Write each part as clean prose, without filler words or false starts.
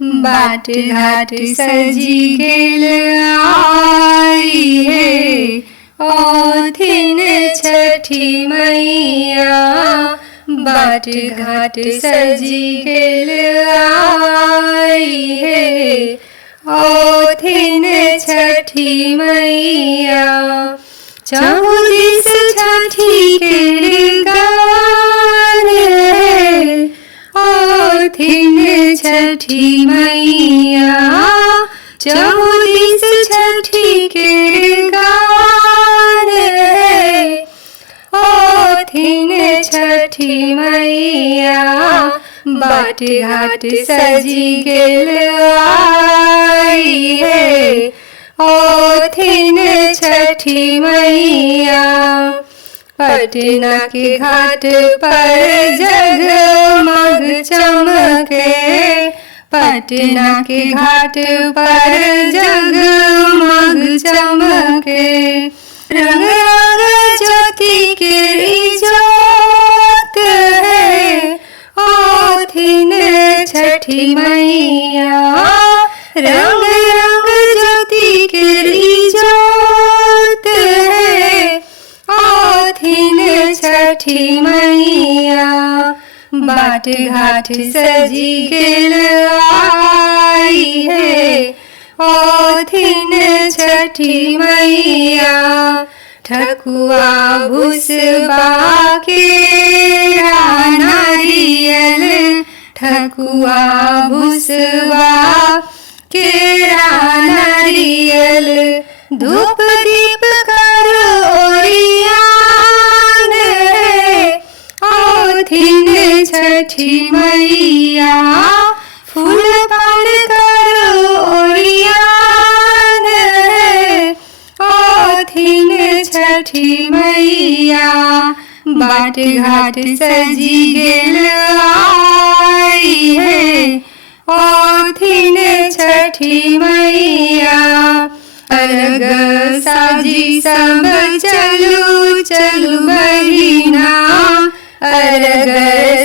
बाट घाट सजी गेल आई हे औथिन छठी मैया। बाट घाट सजी गेल आई हे औथिन छठी मैया। चौदिस छठी के गान है औथिन छठी मैया। चौदिस छठी के गान है औथिन छठी मैया। बाट घाट सजी गेल आई है औथिन छठी मैया। पटना के घाट पर जगमग चमके। पटना के घाट पर जगमग चमके। रंग रंग ज्योति के जोत है औथिन छठी मैया। रंग रंग ज्योति के जोत है औथिन छठी मैया। बाट घाट सजी गेल आई है औथिन छठी मैया। ठकुआ भुसबा केरा नारियल। ठकुआ भुसबा केरा नारियल। धूप दीप कर ओरियान है औथिन छठी मैया। फूल पान कर ओरियान है औथिन छठी मैया। बाट घाट सजी गेल आई है औथिन छठी मैया। अर्घ साजी सब चलू चलू बहिना। अर्घ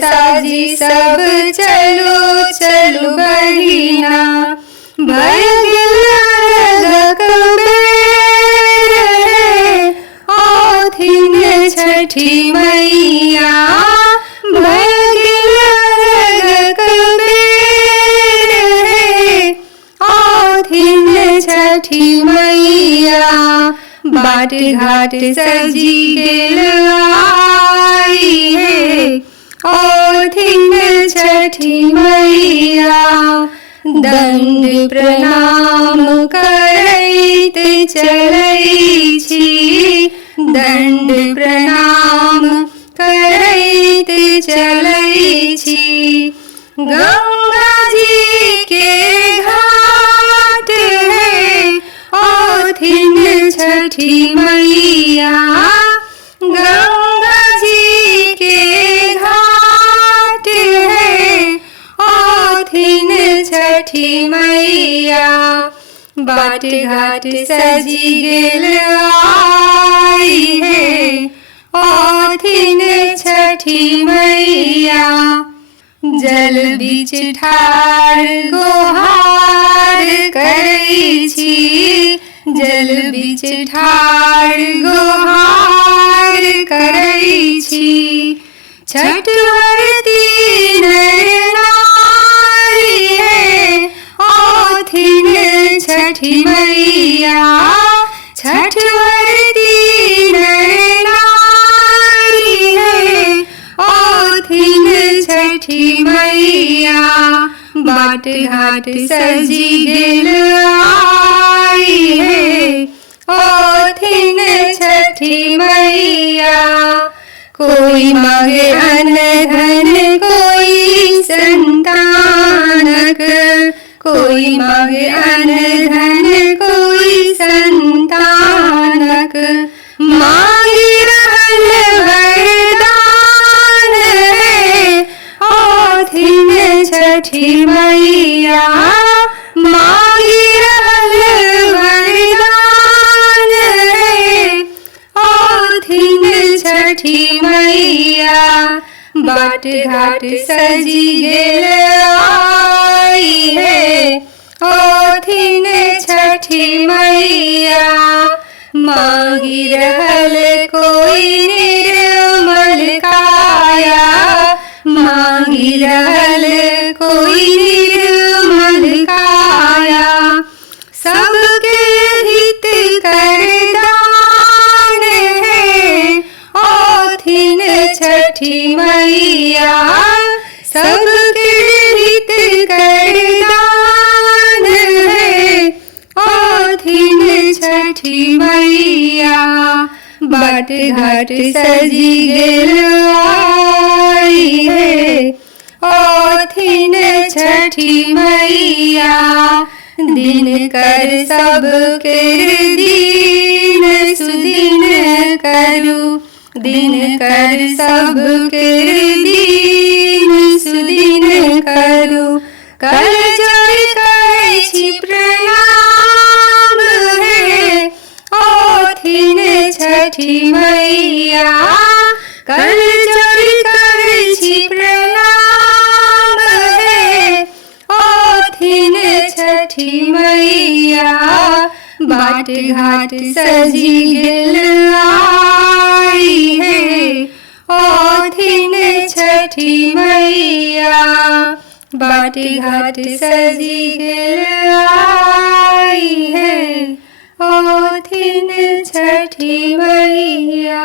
साजी सब चलू चलू बहिना। भर गेल अर्घ बेर है औथिन छठी मैया। भर गेल अर्घ बेर है औथिन छठी मैया। बाट घाट सजी गेल आई है औथिन छठी मैया। दंड प्रणाम करैत चलै छी। दंड प्रणाम करैत चलै छी। गंगा जी के घाट है औथिन छठी मैया। गंगा जी के घाट है औथिन छठी मैया। बाट घाट सजी गेल आई है औथिन छठी मैया। जल बीच ठाढ़ गोहार करै छी। जल बीच ठाढ़ गोहार करै छी। छठ व्रती नर नारी है औथिन छठी मैया। छठ व्रती नर नारी है औथिन छठी मैया। बाट घाट सजी गेल आई है औथिन छठी मैया। कोई मांगे अन्न धन कोई संतानक। कोई मांगे अन्न धन कोई संतानक। मांगी रहल वरदान है औथिन छठी मैया। मांगी रहल वरदान है औथिन छठी मैया। बाट घाट सजी गेल आई है छठी मैया। मांगी रहल कोई निर्मल काया, मांगी रहल कोई निर्मल काया। सबके हित कर दान है, ओथिन छठी मैया। सबके हित कर दान है, ओथिन छठी मैया। बाट घाट सजी गेल आई है, ओथिन छठी मैया। दिन कर सब के दीन सुदिन करू, दिन कर सब के दीन सुदिन करू। कर जोड़ करै छी प्रणाम है, ओथिन छठी मैया। कर जोड़ करै छी प्रणाम है, ओथिन छठी मैया। बाट घाट सजी गेल आई है, ओथिन छठी मैया। बाट घाट सजी गेल आई है, ओथिन छठी मैया।